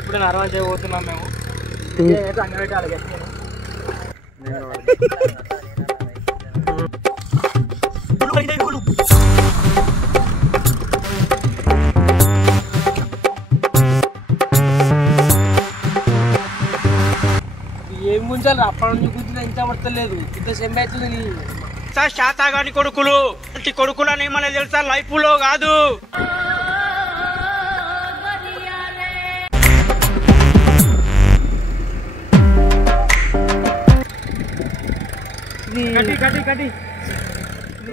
ఇప్పుడు నర్వాన్ చేయబోతున్నాం మేము అంగపెట్టాలి గట్టిగా ఏం ముంచాలి అప్పటి నుంచి కూర్చుని ఎంత పడతలేదు ఇంత సెంబ అవుతుంది శాతగాని కొడుకులు కొడుకులని మనకు తెలుసా లైఫ్ లో కాదు.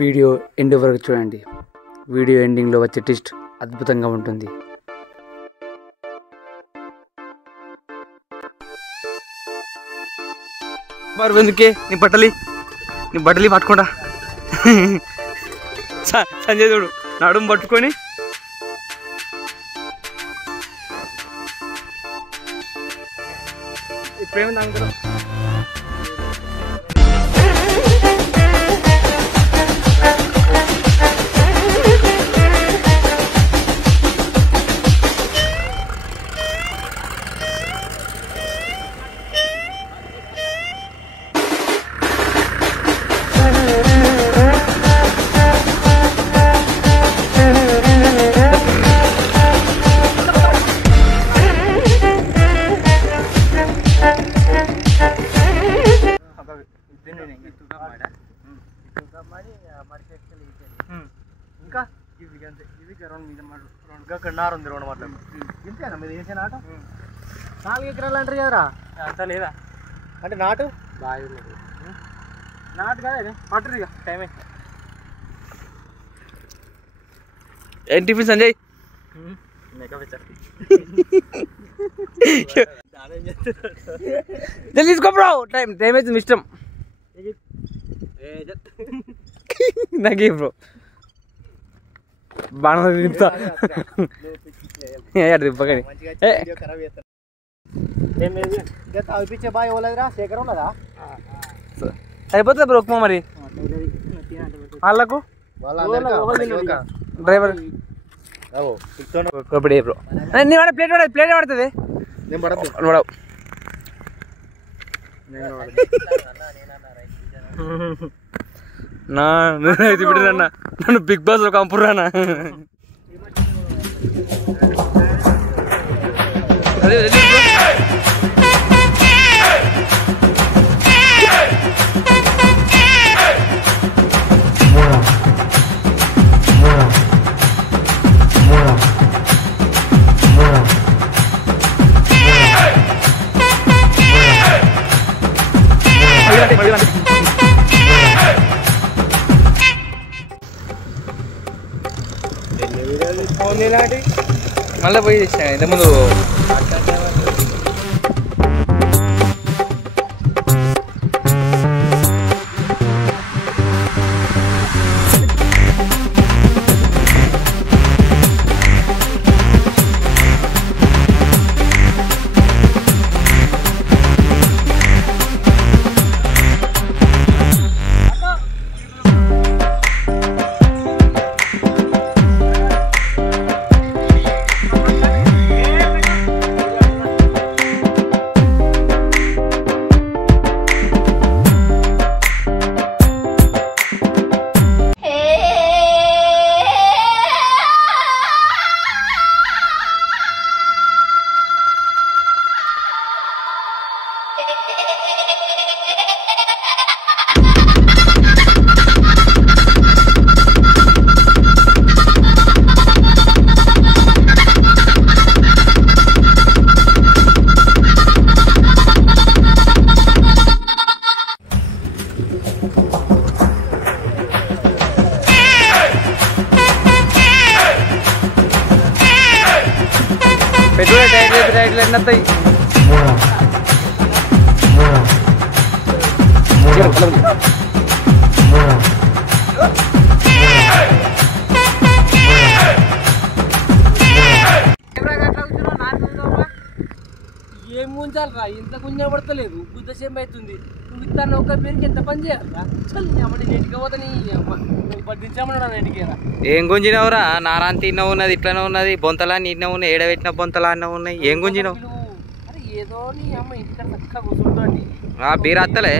వీడియో ఎండ్ వరకు చూడండి. వీడియో ఎండింగ్లో వచ్చే ట్విస్ట్ అద్భుతంగా ఉంటుంది. మరి ఎందుకే నీ బట్టలి పట్టుకోడా సంజయ్ చూడు నడుము పట్టుకొని ఇప్పుడేముంది అనుకున్నాం ఇంకా ఇవి నారు ఉంది 2 మాటలు ఇంతేనా మీరు వేసే నాటు 4 ఎకరాలు అంటారు కదరా అంత లేదా అంటే నాటు బాగా ఉన్నది నాటు కదా పట్టరు ఇక టైమే ఏం టిఫిన్ సంజయ్ తీసుకో బ్రో టైం అయితే మీ ఇష్టం నాకే బ్రో బాగా తాగిపించే బాగా ఇవ్వలేదురా శేఖర్ ఉన్నదా అయిపోతుంది బ్రో ఉప్మా మరి వాళ్ళకు డ్రైవర్ బ్రో ప్లేట్ పడుతుంది పడవు ఇది బిడ్డరన్నా నన్ను బిగ్ బాస్ లో కంపురానా మళ్ళీ పోయి తెచ్చాను ఇంతకుముందు పెట్రోల్ టైర్లు ఎన్ని వస్తాయి ఏం గుంచాలరా ఇంత గుంజ పడతలేదు గుద్ద సేమ్ అవుతుంది చూస్తాను ఒక పేరుకి ఎంత పని చేయాలా చల్ అమ్మడి నెటికి పోతా నీ పట్టించామన్నాడు నెటికేనా ఏం గుంజినవురా నారాయణ తిన్న ఉన్నది ఇట్లనే ఉన్నది బొంతలా నీట్నే ఉన్నాయి ఏడబెట్టిన బొంతలా అన్న ఉన్నాయి ఏం గుంజినవు అరే ఏదో నీ అమ్మ ఇంటికాడ చక్కగా కూర్చుంటాండి బీర్ అత్తలే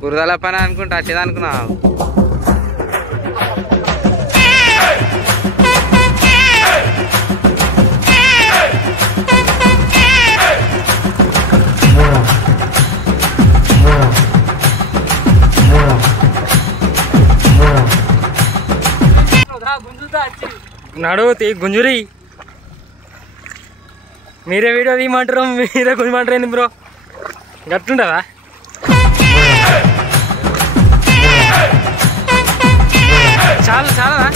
బురదల పని అనుకుంటా అట్టేది అనుకున్నా నడు గుంజురి మీరే వీడియో తీయమంటారు మీరే గుంజమంటారు ఏంది బ్రో గట్టుండదా చాలా చాలా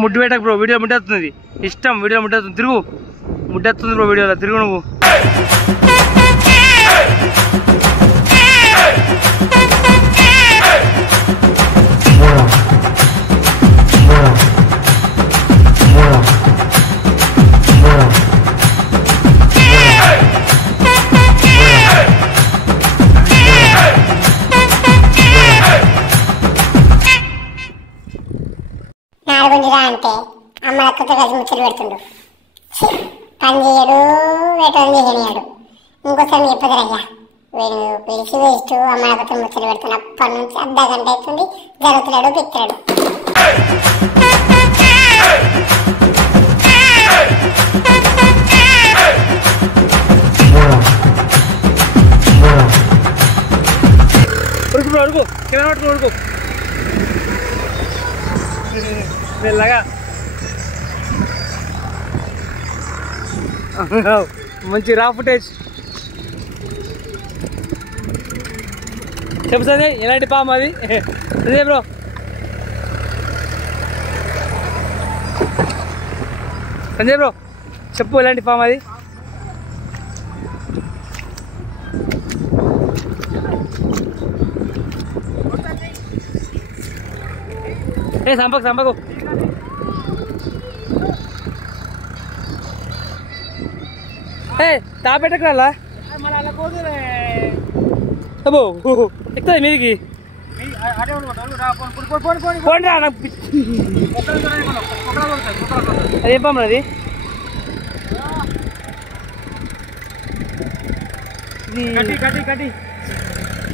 ముడ్డు పెట్టకు బ్రో వీడియో ముట్టేస్తుంది ఇష్టం వీడియో ముట్టేస్తుంది తిరుగు ముట్టేస్తుంది బ్రో వీడియోలో తిరుగు నువ్వు నాలుగుంజిరా అంటే అమ్మలక్కతో కలిసి ముచ్చలు పెడుతుండు పని చేయడు వేటోని చేయనియాడు ఇంకోసారి చెప్పదురయ్యా వీడు పిలిచి వేస్ట్ అమ్మలక్కతో ముచ్చలు పెడుతున్నా అప్పటి నుంచి అర్ధ గంట అవుతుంది జరుగుతున్నాడు పిక్తాడు ఉడుకు బ్రో ఉడుకు కింద పట్టుకుని ఉడుకు మెల్లగా మంచి రా ఫుటేజ్ చెప్పు సంజయ్ ఎలాంటి పాము అది సంజయ్ బ్రో సంజయ్ బ్రో చెప్పు ఎలాంటి పాము అది ఏ సంపకు సంపకు ఏ తాపెట్టకురా అబ్బో ఎక్కుతుంది మీదికి అది ఏం పాము అది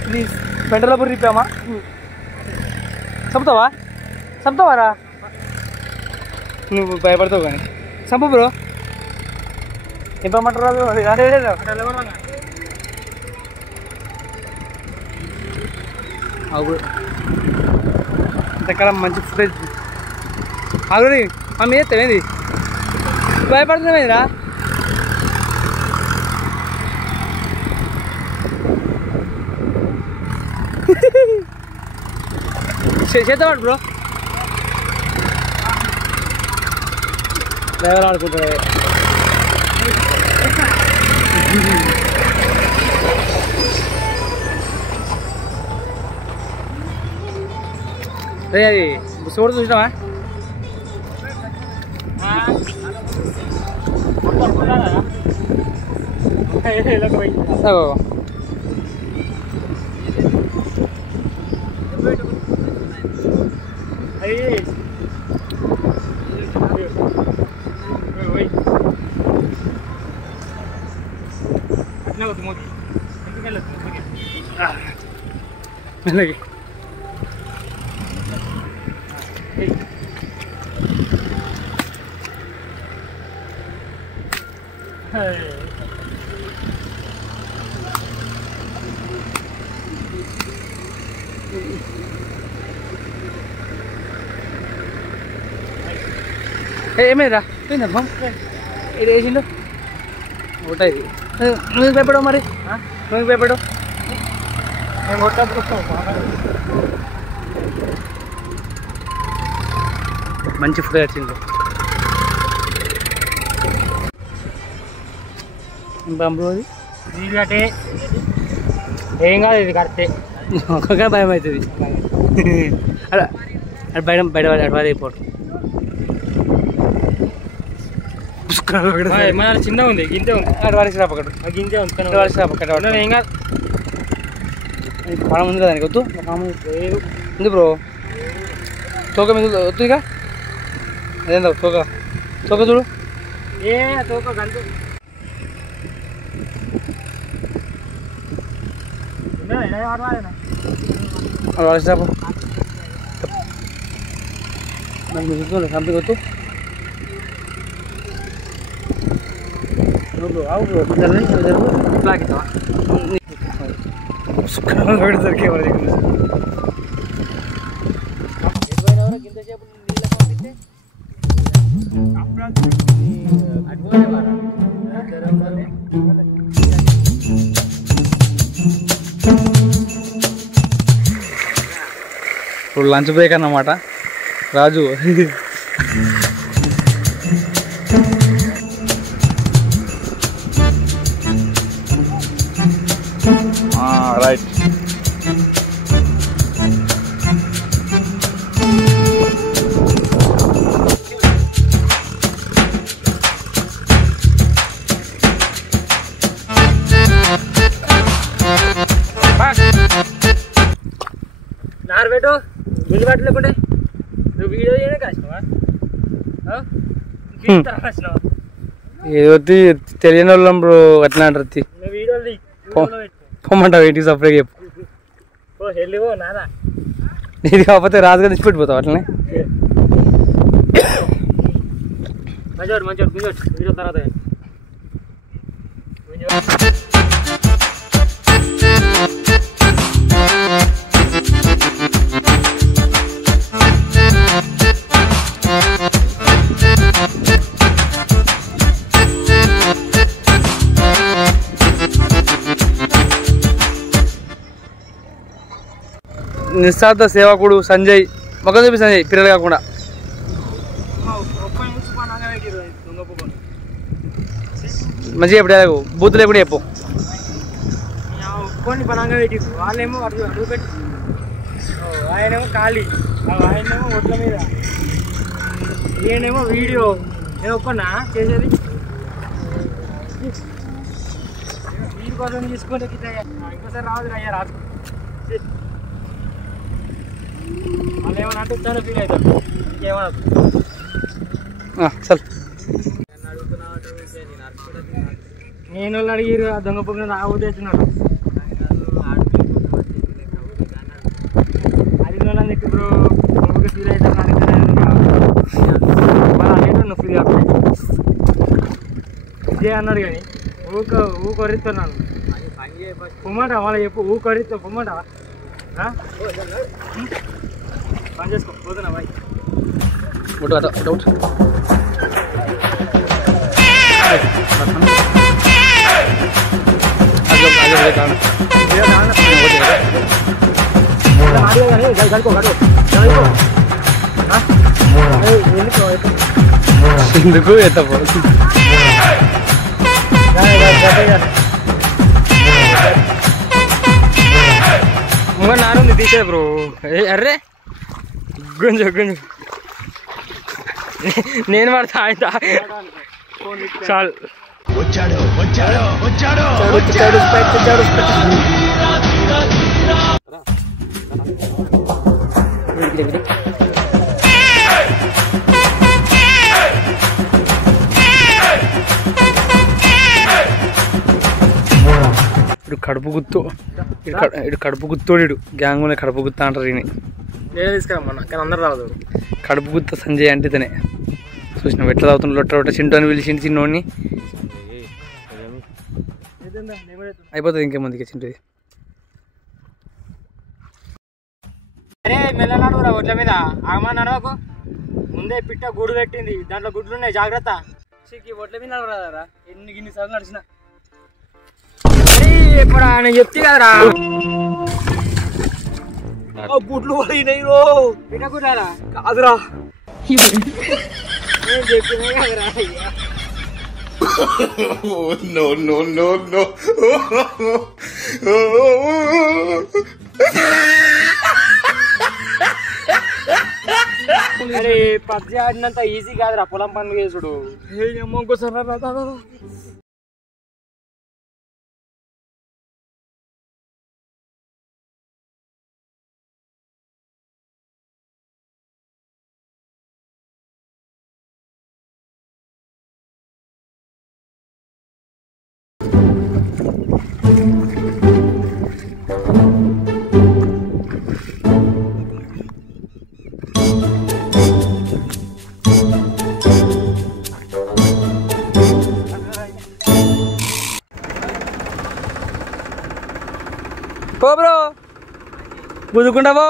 ఇది పెంటలో బుర్రి రిప్పామా చంపుతావా చంపుతావారా నువ్వు భయపడతావు కానీ చంపు బ్రో ఏం పమ్మంటారు ఇంతకాలం మంచి ఫుటేజ్ ఆగురి మా మీద ఎత్తావేంది భయపడుతున్నావేందిరా చేద్దామంట బ్రో డ్రైవర్ ఆడుకుంటాడు అదే అది చూడ చూసినావా మెల్లగి ఏమైందిరా పోయిందా ఇది వేసిండు ఒకటా ఇది నువ్వు భయపడవు మరి నువ్వు భయపడవు నేను కొట్టప్పుడు మంచి ఫుడ్ వచ్చింది పంపు అది ఇది ఏం కాదు ఇది కరెక్టే ఒక్కొక్క భయం అవుతుంది అటు బయట బయట అటు అయిపోవడం మన చిన్నగా ఉంది గింజ ఉంది అటు వారికి రాపక్కడు ఆ గింజ ఉంది అటు వారికి రాపక్కడు ఏం కాదు పానం ఉంది కదా దానికి వద్దు ఉంది బ్రో తోక మీద వద్దు ఇక అదేందా తోక తోక చూడు ఏ తోక గంటు అటు వారికి రాపు నాకు మీరు చూద్దాం సంపి వద్దు దొరికే వాళ్ళ దగ్గర ఇప్పుడు లంచ్ బ్రేక్ అన్నమాట రాజు రైట్ నారు పెట్టు బిల్లు పెట్టలేకుంటే నువ్వు వీడియో చేయడం కష్టమా కష్టమా ఏదొద్ది తెలియని వాళ్ళం బ్రో అట్లా అంటారు నువ్వు వీడియోలు పొమ్మంటావు ఏంటి సపరేట్గా చెప్పు ఓ వెళ్ళిపో నాదా ఇది కాకపోతే రాజుగా తెచ్చి పెట్టిపోతావు అట్లనే మంచివాడు వీడియో తర్వాత నిస్వార్థ సేవకుడు సంజయ్ మొక్క చూపి సంజయ్ పిల్లలు కాకుండా మంచిగా చెప్పు బూతులు ఎప్పుడు చెప్పు కొన్ని బలంగా పెట్టి వాళ్ళేమో అడుగు పెట్టి ఆయనేమో ఖాళీ ఆయనేమో ఒట్ల మీద నేనేమో వీడియో నేను ఒక్కనా చేసేది వీడి కోసం తీసుకుంటే ఇంకోసారి రాదు అయ్యా రాదు వాళ్ళు ఏమన్నా అంటే చాలా ఫీల్ అవుతారు ఇంకేమన్నా చల్ నేను వాళ్ళు అడిగిరు ఆ దొంగ పొంగ నా ఉద్దేశినాడు అది వాళ్ళని ఎక్కువ బ్రో దొంగకి ఫీల్ అవుతాను అనేటో ఫీల్ అవుతాను ఇదే అన్నాడు కానీ ఊకొరిస్తున్నాను పొమ్మాట వాళ్ళ చెప్పు ఊకొరిస్తా పొమ్మాట పని చేసుకో పోతున్నా బాయ్ డౌట్ ఎందుకు ఎత్తపో నారుంది తీసే బ్రో అర్రే గుంజు నేను పడతా ఆయన చాలు ఇడు కడుపు గుత్తు ఇడు కడుపు గుత్తోడు గ్యాంగ్ ఉన్న కడుపు గుత్త అంటారు ఈయన నేనే తీసుకురమ్మన్నా కానీ అందరు రాదు కడుపు గుత్త సంజయ్ అంటే ఇతనే చూసినాం ఎట్లా తాగుతున్నా లొట్ట చింటూ అని పిలిచింది చిన్నోడిని అయిపోతుంది ఇంకేముందుకే చింటది అరే మెల్లనాడు రా ఒడ్ల మీద ఆగమా నడవకు. ముందే పిట్ట గూడు పెట్టింది, దాంట్లో గుడ్లు ఉన్నాయి, జాగ్రత్త. ఒడ్ల మీద నడవరాదరా, ఎన్ని సార్లు నడిచిన. ఇప్పుడు నేను చెప్తే కదరా గుడ్లు పడినాయి రో. పిట్ట గుడ్లారా కాదురా, నేను చెప్పినా కదరా. No. అరే పబ్జి ఆడినంత ఈజీ కాదురా పొలం పనులు చేసుడు. పో బ్రో, గుద్దుకుంటావో.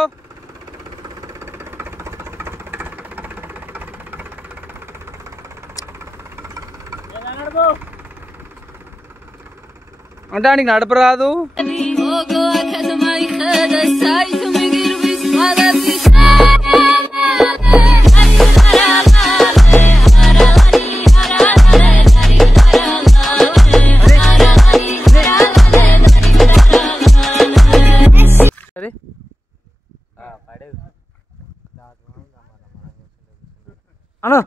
అంటే నీకు నడపరాదు. సరే అను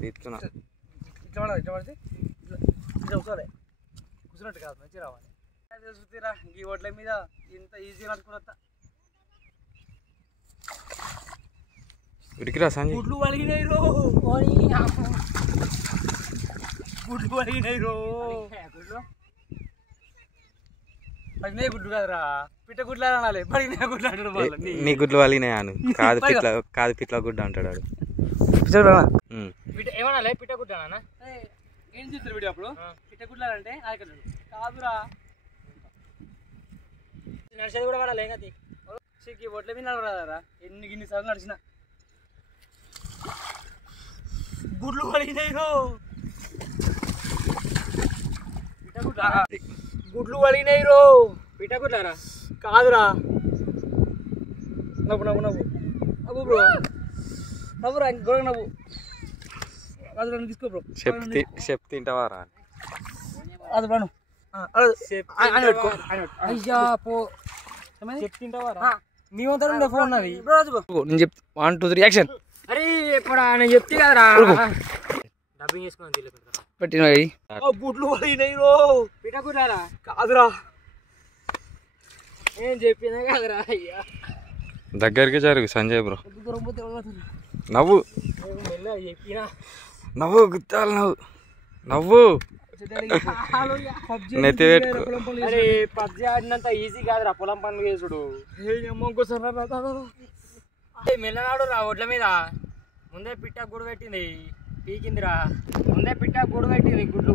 తీస్తున్నా ఇట్లా పడితే ఇట్లా కూర్చోలే, కూర్చున్నట్టు కాదు, మంచిగా రావాలి. చూస్తారా ఈ ఒడ్ల మీద ఇంత ఈజీ నడుచుకున్నా. ఉరికిరా సంజయ్. గుడ్లు పలిగినాయి రో, గుడ్లు పలిగినాయి రో. పడినాయి గుడ్లు కాదురా, పిట్ట గుడ్లు అనాలి, పడినాయి గుడ్లు అంటాడు. నీ గుడ్లు వలినాయా? కాదు పిట్ల గుడ్డ అంటాడు వాడు. ఏమన్నా పిట్ట గుడ్డా? ఏం చూస్తారు వీడియో అప్పుడు? పిట్ట గుడ్లు అంటే కాదురా, నడిచేది కూడా వాడాలి. ఏంగతి ఒడ్ల మీద నడవరాదరా, ఎన్ని సార్లు నడిచిన. గుడ్లు పడినాయి రో, గుడ్లు పడినాయి రో. పిట్ట గుడ్లారా కాదురా, నవ్వు నవ్వు నవ్వు నవ్వు బ్రో, నవ్వురా, గొడవ నవ్వు. అది తీసుకో బ్రో, చెప్పు తింటావారా? అది రాను. అయ్యా పో, చెప్తుంటావారా? మీ వంతు ఉండే ఫోన్ అది. నేను చెప్ 1 2 3 యాక్షన్. అరే ఇప్పుడు నేను చెప్తే కదరా, డబ్బింగ్ చేసుకుని పెట్టిన గుడ్లు పడినాయి రో. పిట్ట గుడ్లారా కాదురా, నేను చెప్పినా కదరా. అయ్యా దగ్గరికి జరుగు సంజయ్ బ్రో. నవ్వు చెప్పినా నవ్వు గుత్తాలు నవ్వు నెత్తి పెట్టుకో. అరే పబ్జి ఆడినంత ఈజీ కాదురా పొలం పనులు చేసుడు. మెల్లనాడు రా ఒడ్ల మీద. ముందే పిట్ట గూడు పెట్టింది, పీకిందిరా. ముందే పిట్ట గూడు పెట్టింది గుడ్లు.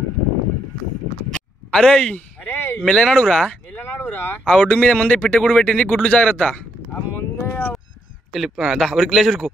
అరే అరే మెల్లనాడురా, మెల్లనాడురా. ఆ ఒడ్డు మీద ముందే పిట్ట గుడి పెట్టింది, గుడ్లు జాగ్రత్త. ముందే ఉరికి లేచి ఉరుకు.